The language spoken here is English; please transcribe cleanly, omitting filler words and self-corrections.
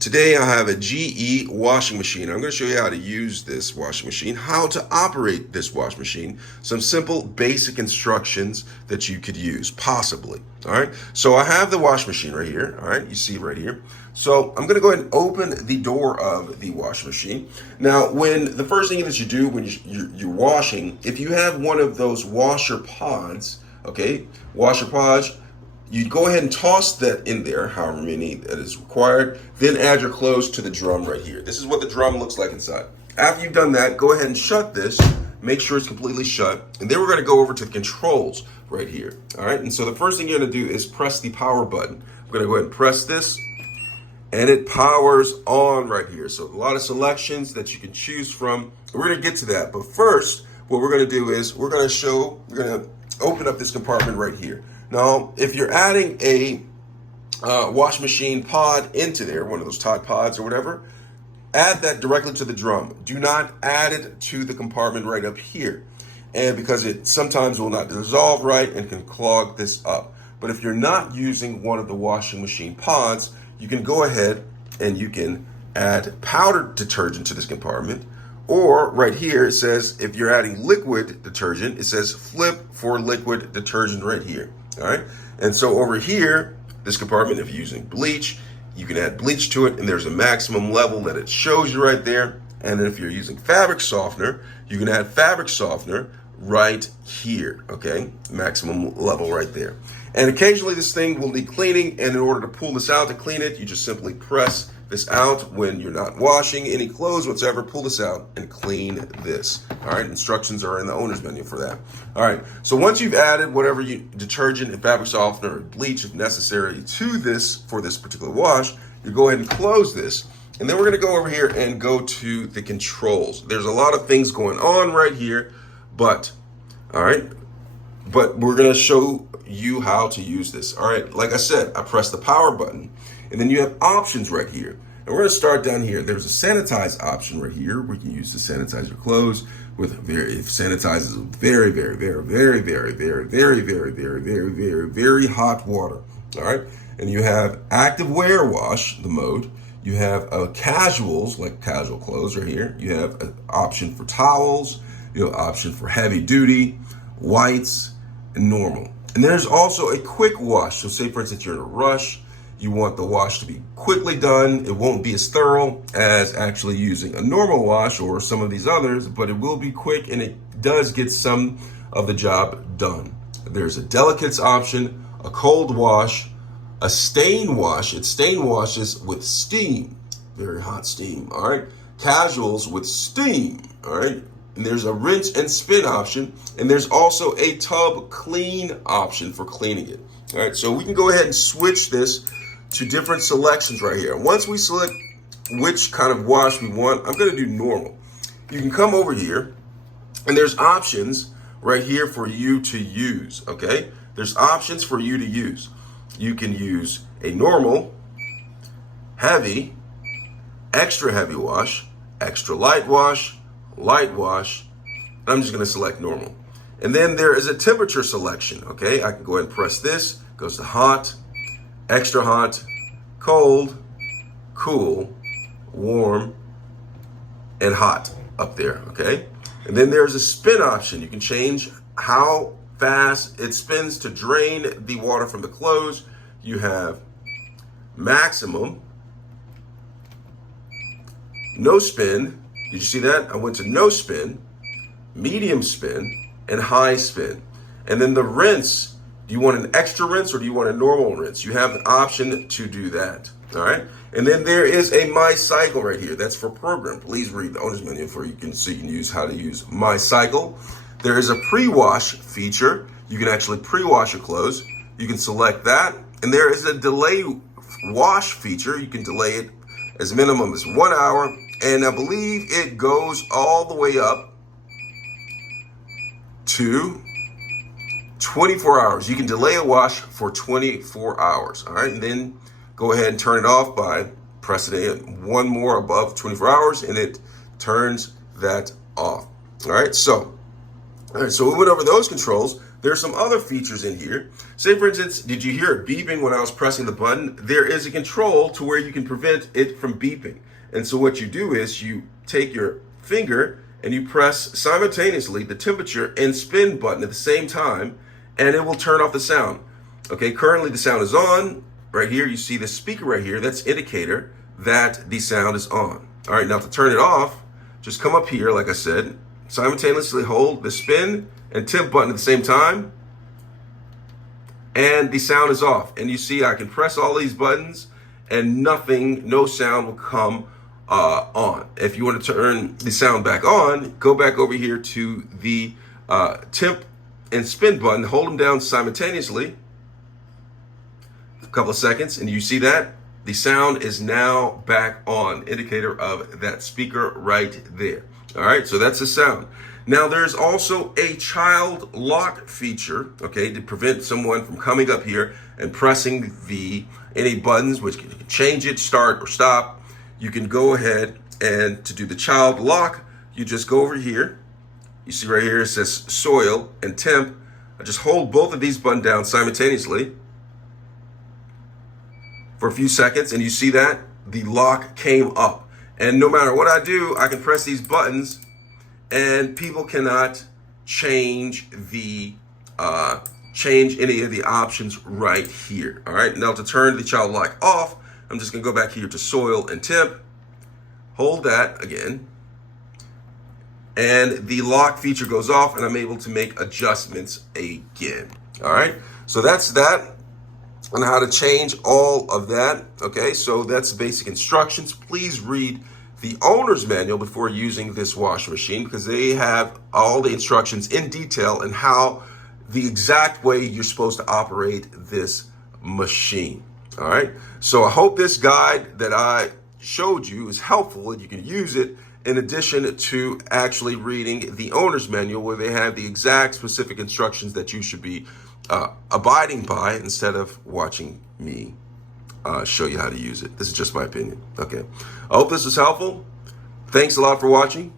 Today I have a GE washing machine. I'm going to show you how to use this washing machine, how to operate this washing machine, some simple basic instructions that you could use, possibly. All right, so I have the washing machine right here. All right, you see it right here. So I'm going to go ahead and open the door of the washing machine. Now, when the first thing that you do when you're washing, if you have one of those washer pods, okay, washer pods, you go ahead and toss that in there, however many that is required, then add your clothes to the drum right here. This is what the drum looks like inside. After you've done that, go ahead and shut this, make sure it's completely shut, and then we're gonna go over to the controls right here, all right? And so the first thing you're gonna do is press the power button. I'm gonna go ahead and press this, and it powers on right here. So a lot of selections that you can choose from. We're gonna get to that, but first, what we're gonna do is we're gonna open up this compartment right here. Now, if you're adding a wash machine pod into there, one of those Tide pods or whatever, add that directly to the drum. Do not add it to the compartment right up here, and because it sometimes will not dissolve right and can clog this up. But if you're not using one of the washing machine pods, you can go ahead and you can add powdered detergent to this compartment. Or right here, it says if you're adding liquid detergent, it says flip for liquid detergent right here. All right. And so over here, this compartment, if you're using bleach, you can add bleach to it, and there's a maximum level that it shows you right there. And then if you're using fabric softener, you can add fabric softener right here. Okay. Maximum level right there. And occasionally this thing will need cleaning. And in order to pull this out to clean it, you just simply press this out when you're not washing any clothes whatsoever. Pull this out and clean this. All right, instructions are in the owner's menu for that. All right, so once you've added whatever detergent and fabric softener or bleach, if necessary, to this for this particular wash, you go ahead and close this. And then we're gonna go over here and go to the controls. There's a lot of things going on right here, but we're gonna show you how to use this. All right, like I said, I press the power button, and then you have options right here. And we're gonna start down here. There's a sanitize option right here where you can use to sanitize your clothes with sanitizes very, very, very, very, very, very, very, very, very, very, very, very hot water. All right, and you have active wear wash, the mode. You have casuals, like casual clothes right here. You have an option for towels. You have an option for heavy duty, whites, and normal. And there's also a quick wash. So say for instance, you're in a rush, you want the wash to be quickly done. It won't be as thorough as actually using a normal wash or some of these others, but it will be quick and it does get some of the job done. There's a delicates option, a cold wash, a stain wash. It stain washes with steam, very hot steam, all right? Casuals with steam, all right? And there's a rinse and spin option, and there's also a tub clean option for cleaning it. All right, so we can go ahead and switch this to different selections right here. Once we select which kind of wash we want, I'm gonna do normal. You can come over here, and there's options right here for you to use, okay? There's options for you to use. You can use a normal, heavy, extra heavy wash, extra light wash, light wash. I'm just gonna select normal. And then there is a temperature selection, okay? I can go ahead and press this, goes to hot, extra hot, cold, cool, warm, and hot up there, okay? And then there's a spin option. You can change how fast it spins to drain the water from the clothes. You have maximum, no spin. Did you see that? I went to no spin, medium spin, and high spin. And then the rinse, do you want an extra rinse or do you want a normal rinse? You have an option to do that, all right? And then there is a My Cycle right here. That's for program. Please read the owner's menu so you can use how to use My Cycle. There is a pre-wash feature. You can actually pre-wash your clothes. You can select that. And there is a delay wash feature. You can delay it as minimum as 1 hour. And I believe it goes all the way up to 24 hours. You can delay a wash for 24 hours. All right. And then go ahead and turn it off by pressing it one more above 24 hours and it turns that off. All right. So we went over those controls. There's some other features in here. Say, for instance, did you hear it beeping when I was pressing the button? There is a control to where you can prevent it from beeping. And so what you do is you take your finger and you press simultaneously the temperature and spin button at the same time, and it will turn off the sound. Okay, currently the sound is on. Right here, you see the speaker right here. That's indicator that the sound is on. All right, now to turn it off, just come up here, like I said, simultaneously hold the spin and temp button at the same time, and the sound is off. And you see I can press all these buttons and nothing, no sound will come on. If you want to turn the sound back on, go back over here to the temp and spin button, hold them down simultaneously, a couple of seconds, and you see that the sound is now back on, indicator of that speaker right there. All right, so that's the sound. Now there's also a child lock feature, okay, to prevent someone from coming up here and pressing any buttons, which can change it, start or stop. You can go ahead and to do the child lock, you just go over here. You see right here it says soil and temp. I just hold both of these buttons down simultaneously for a few seconds, and you see that the lock came up. And no matter what I do, I can press these buttons and people cannot change any of the options right here. All right, now to turn the child lock off, I'm just gonna go back here to soil and temp, hold that again, and the lock feature goes off and I'm able to make adjustments again. All right, so that's that on how to change all of that. Okay, so that's the basic instructions. Please read the owner's manual before using this washing machine, because they have all the instructions in detail and how the exact way you're supposed to operate this machine. All right, so I hope this guide that I showed you is helpful and you can use it in addition to actually reading the owner's manual, where they have the exact specific instructions that you should be abiding by, instead of watching me show you how to use it. This is just my opinion. Okay, I hope this was helpful. Thanks a lot for watching.